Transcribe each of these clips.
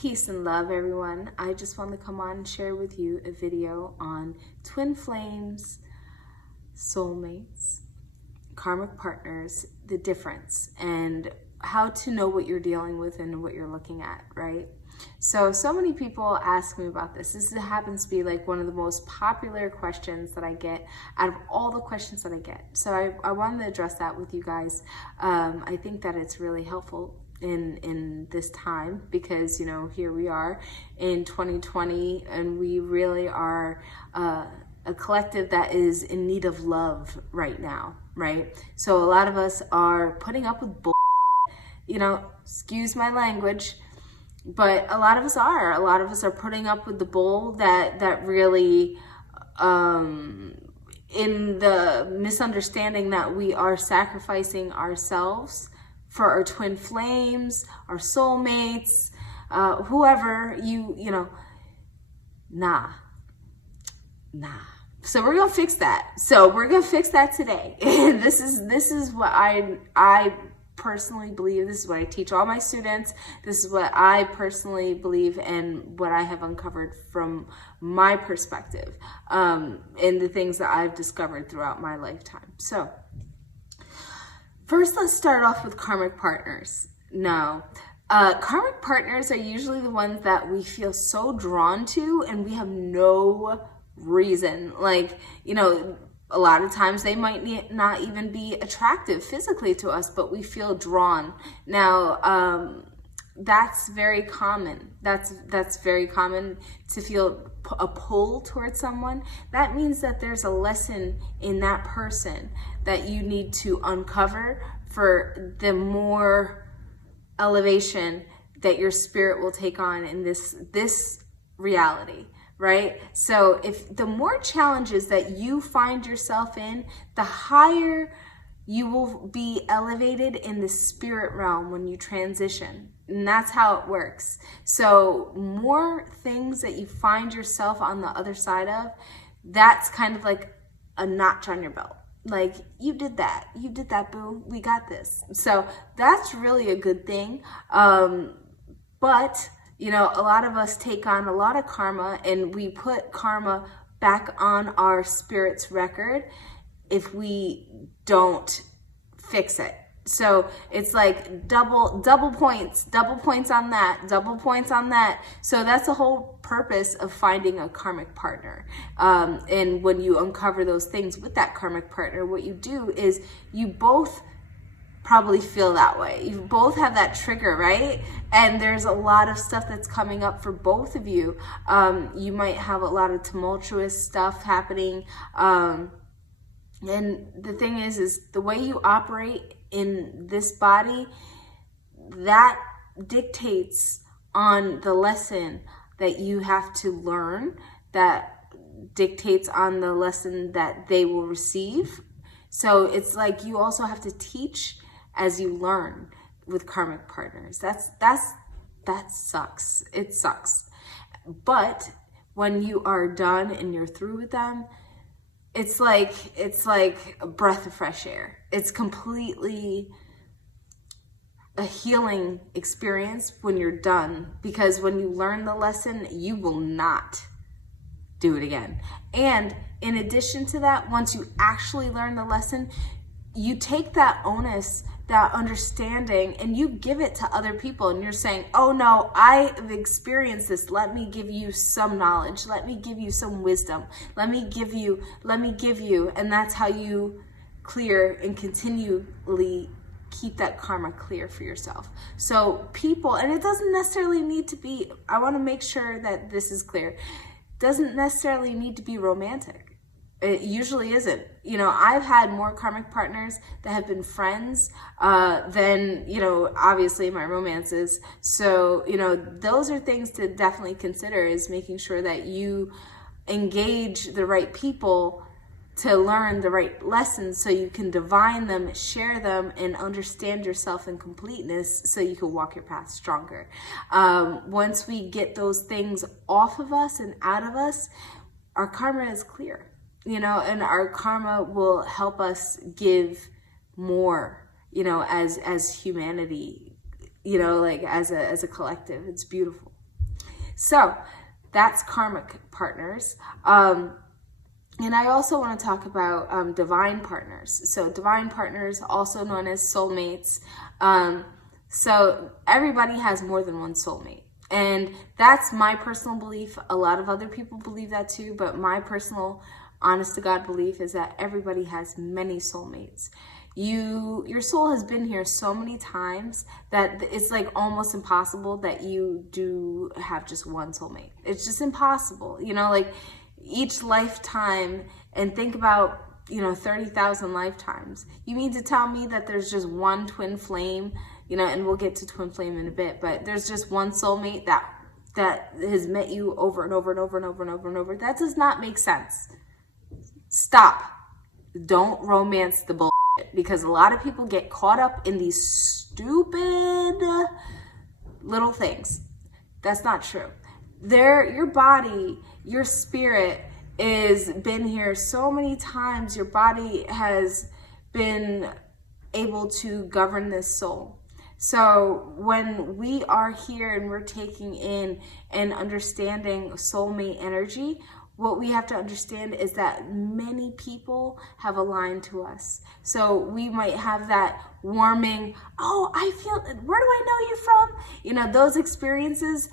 Peace and love, everyone. I just want to come on and share with you a video on twin flames, soulmates, karmic partners, the difference, and how to know what you're dealing with and what you're looking at, right? So many people ask me about this. This happens to be like one of the most popular questions that I get out of all the questions that I get. So I wanted to address that with you guys. I think that it's really helpful in this time because, you know, here we are in 2020 and we really are a collective that is in need of love right now, right? So a lot of us are putting up with bull, you know, excuse my language, but a lot of us are putting up with the bull that really in the misunderstanding that we are sacrificing ourselves for our twin flames, our soulmates, whoever you know, nah. So we're gonna fix that. So we're gonna fix that today. And this is what I personally believe. This is what I teach all my students. This is what I personally believe and what I have uncovered from my perspective, and the things that I've discovered throughout my lifetime. So first, let's start off with karmic partners. Now, karmic partners are usually the ones that we feel so drawn to and we have no reason. Like, you know, a lot of times they might not even be attractive physically to us, but we feel drawn. Now, that's very common. That's very common to feel a pull towards someone. That means that there's a lesson in that person that you need to uncover for the more elevation that your spirit will take on in this reality, right? So if the more challenges that you find yourself in, the higher you will be elevated in the spirit realm when you transition. And that's how it works. So more things that you find yourself on the other side of, that's kind of like a notch on your belt. Like, you did that, boo, we got this. So that's really a good thing. But you know, a lot of us take on a lot of karma and we put karma back on our spirit's record if we don't fix it. So it's like double points on that, double points on that. So that's the whole purpose of finding a karmic partner. And when you uncover those things with that karmic partner, what you do is you both probably feel that way. You both have that trigger, right? And there's a lot of stuff that's coming up for both of you. You might have a lot of tumultuous stuff happening. And the thing is the way you operate in this body, that dictates on the lesson that you have to learn, that dictates on the lesson that they will receive. So it's like you also have to teach as you learn with karmic partners. That sucks. It sucks. But when you are done and you're through with them, it's like a breath of fresh air. It's completely a healing experience when you're done, because when you learn the lesson, you will not do it again. And in addition to that, once you actually learn the lesson, you take that onus, that understanding, and you give it to other people, and you're saying, oh no, I've experienced this. Let me give you some knowledge. Let me give you some wisdom. Let me give you. And that's how you clear and continually keep that karma clear for yourself. So people, and it doesn't necessarily need to be, I want to make sure that this is clear, doesn't necessarily need to be romantic. It usually isn't. You know, I've had more karmic partners that have been friends than, you know, obviously my romances. So, you know, those are things to definitely consider, is making sure that you engage the right people to learn the right lessons so you can divine them, share them, and understand yourself in completeness so you can walk your path stronger. Once we get those things off of us and out of us, our karma is clear. You know, and our karma will help us give more, as humanity, like as a collective. It's beautiful. So that's Karmic Partners. And I also want to talk about divine partners. So divine partners, also known as soulmates. So everybody has more than one soulmate. And that's my personal belief. A lot of other people believe that too, but my personal, honest to God belief is that everybody has many soulmates. Your soul has been here so many times that it's like almost impossible that you do have just one soulmate. It's just impossible, like each lifetime. And think about 30,000 lifetimes. You mean to tell me that there's just one twin flame, and we'll get to twin flame in a bit, but there's just one soulmate that has met you over and over and over and over and over and over? That does not make sense. Stop. Don't romance the bullshit, because a lot of people get caught up in these stupid little things. That's not true. Your body, your spirit is been here so many times. Your body has been able to govern this soul. So when we are here and we're taking in and understanding soulmate energy, what we have to understand is that many people have aligned to us. So we might have that warming, oh, I feel, where do I know you from? Those experiences.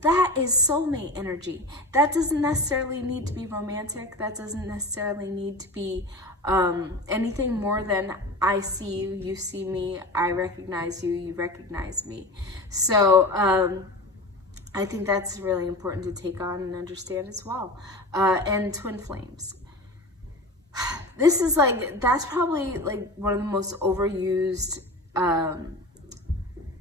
That is soulmate energy. That doesn't necessarily need to be romantic. That doesn't necessarily need to be anything more than I see you, you see me, I recognize you, you recognize me. So I think that's really important to take on and understand as well. And twin flames. This is that's probably one of the most overused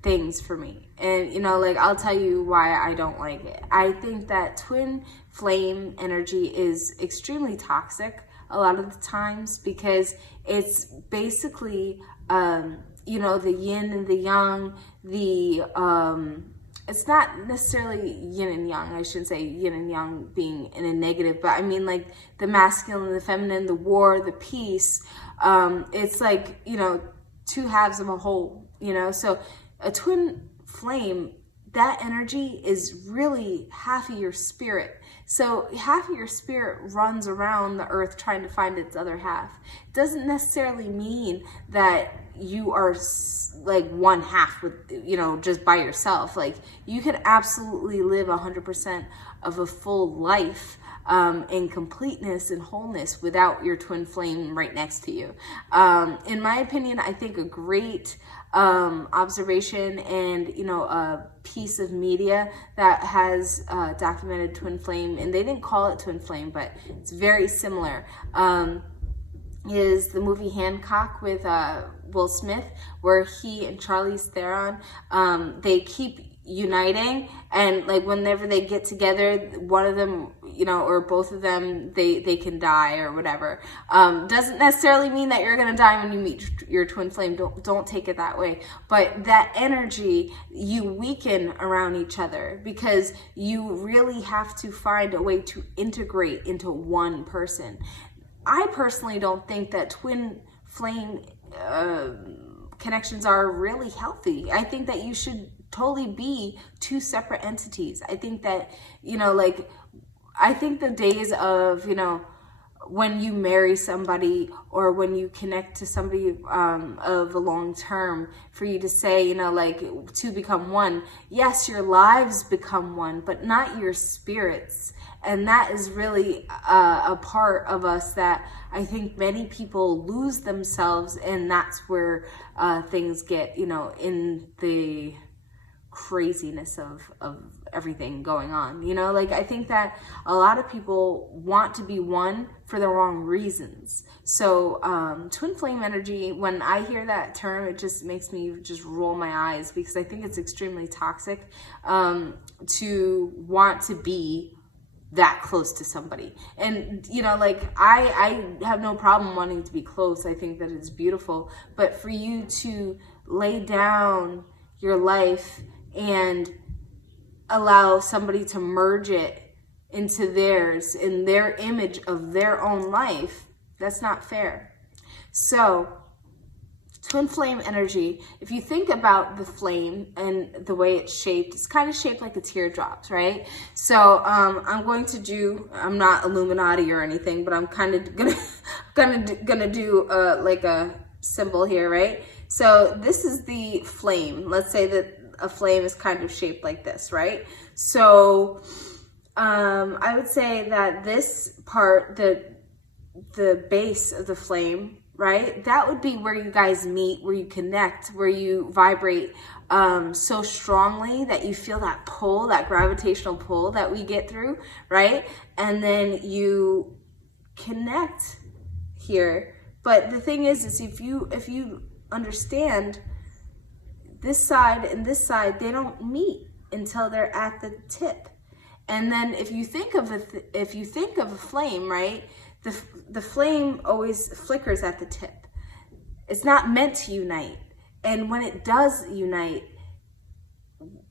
things for me. And I'll tell you why I don't like it. I think that twin flame energy is extremely toxic a lot of the times, because it's basically the yin and the yang, it's not necessarily yin and yang. I shouldn't say yin and yang being in a negative, but I mean the masculine and the feminine, the war, the peace. It's two halves of a whole, so a twin flame, that energy is really half of your spirit. So half of your spirit runs around the earth trying to find its other half. It doesn't necessarily mean that you are one half with, just by yourself. You can absolutely live 100% of a full life in completeness and wholeness without your twin flame right next to you. In my opinion, I think a great observation and a piece of media that has documented twin flame, and they didn't call it twin flame, but it's very similar, is the movie Hancock with Will Smith, where he and Charlize Theron, they keep uniting, and whenever they get together, one of them or both of them, they can die or whatever. Doesn't necessarily mean that you're gonna die when you meet your twin flame. Don't take it that way. But that energy, you weaken around each other, because you really have to find a way to integrate into one person. I personally don't think that twin flame connections are really healthy. I think that you should totally be two separate entities. I think that, I think the days of, when you marry somebody or when you connect to somebody of a long term, for you to say, to become one. Yes, your lives become one, but not your spirits. And that is really a part of us that I think many people lose themselves, and that's where things get, in the craziness of everything going on. I think that a lot of people want to be one for the wrong reasons. So twin flame energy, when I hear that term, it just makes me just roll my eyes, because I think it's extremely toxic to want to be that close to somebody. And I have no problem wanting to be close. I think that it's beautiful, but for you to lay down your life and allow somebody to merge it into theirs, in their image of their own life, that's not fair. So twin flame energy, if you think about the flame and the way it's shaped, it's kind of shaped like the teardrops, right? So I'm not Illuminati or anything, but I'm kind of gonna do like a symbol here, right? So this is the flame. Let's say that a flame is kind of shaped like this, right? So I would say that this part, the base of the flame, right? That would be where you guys meet, where you connect, where you vibrate so strongly that you feel that pull, that gravitational pull that we get through, right? And then you connect here. But the thing is if you understand this side and this side, they don't meet until they're at the tip. And then if you think of a flame, right? The flame always flickers at the tip. It's not meant to unite. And when it does unite,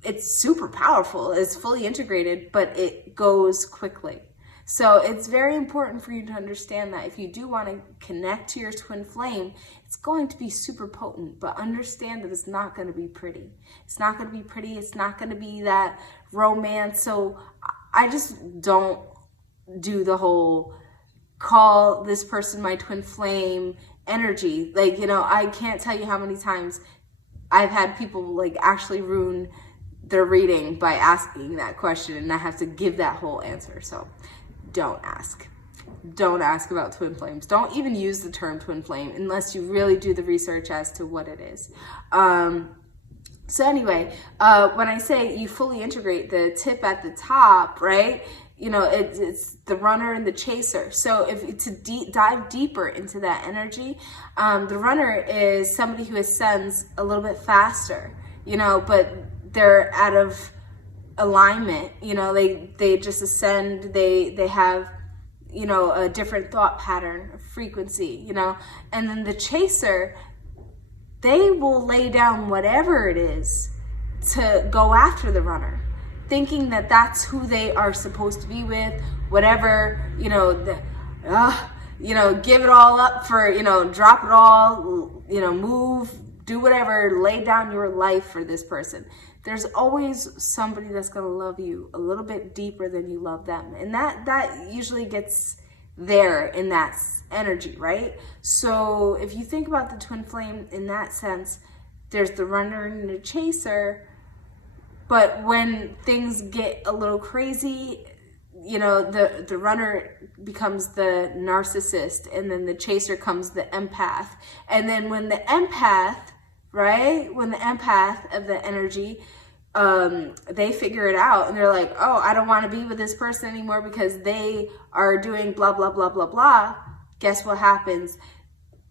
it's super powerful. It's fully integrated, but it goes quickly. So it's very important for you to understand that if you do want to connect to your twin flame, it's going to be super potent, but understand that it's not going to be pretty. It's not going to be pretty. It's not going to be that romance. So I just don't do the whole call this person my twin flame energy. Like, I can't tell you how many times I've had people like actually ruin their reading by asking that question, and I have to give that whole answer. So don't ask. Don't ask about twin flames. Don't even use the term twin flame unless you really do the research as to what it is. So anyway, when I say you fully integrate the tip at the top, right? It's the runner and the chaser. So dive deeper into that energy, the runner is somebody who ascends a little bit faster, but they're out of alignment. They just ascend. They have, a different thought pattern, a frequency, and then the chaser, they will lay down whatever it is to go after the runner, thinking that that's who they are supposed to be with, whatever, give it all up for, drop it all, move, do whatever, lay down your life for this person. There's always somebody that's going to love you a little bit deeper than you love them. And that usually gets there in that energy, right? So if you think about the twin flame in that sense, there's the runner and the chaser. But when things get a little crazy, the runner becomes the narcissist, and then the chaser comes the empath. And then when the empath, right, when the empath of the energy, they figure it out and they're like, oh, I don't want to be with this person anymore because they are doing blah, blah, blah, blah, blah. Guess what happens?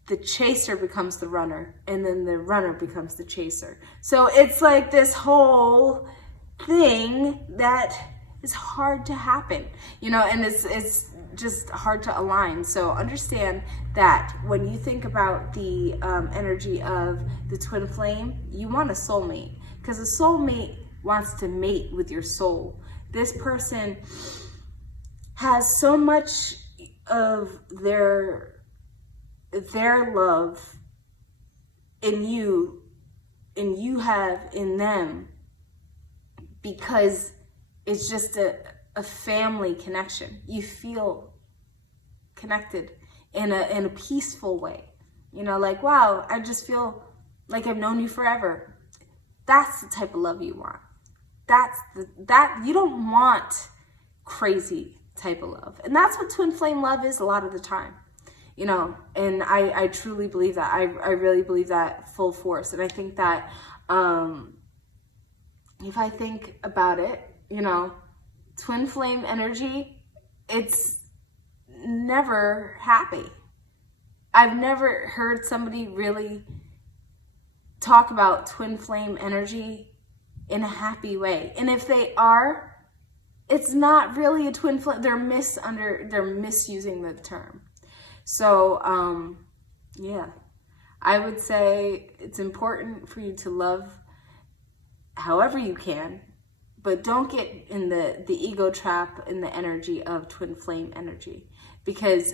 The chaser becomes the runner, and then the runner becomes the chaser. So it's like this whole thing that is hard to happen, and it's just hard to align. So understand that when you think about the energy of the twin flame, you want a soulmate, because a soulmate wants to mate with your soul. This person has so much of their love in you, and you have in them, because it's just a family connection. You feel connected in a peaceful way. Like, wow, I just feel like I've known you forever. That's the type of love you want. You don't want crazy type of love. And that's what twin flame love is a lot of the time. And I truly believe that. I really believe that full force. And I think that if I think about it, twin flame energy, it's never happy. I've never heard somebody really talk about twin flame energy in a happy way. And if they are, it's not really a twin flame. They're misusing the term. So, yeah, I would say it's important for you to love however you can, but don't get in the ego trap in the energy of twin flame energy, because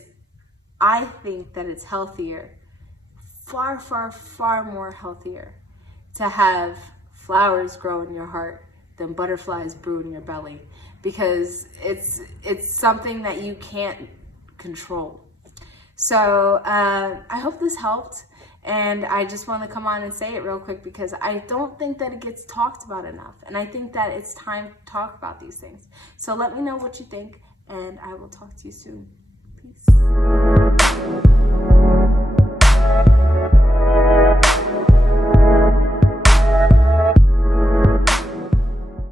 I think that it's healthier far, far, far more healthier to have flowers grow in your heart than butterflies brew in your belly, because it's something that you can't control. So I hope this helped, and I just want to come on and say it real quick because I don't think that it gets talked about enough, and I think that it's time to talk about these things. So let me know what you think, and I will talk to you soon. Peace.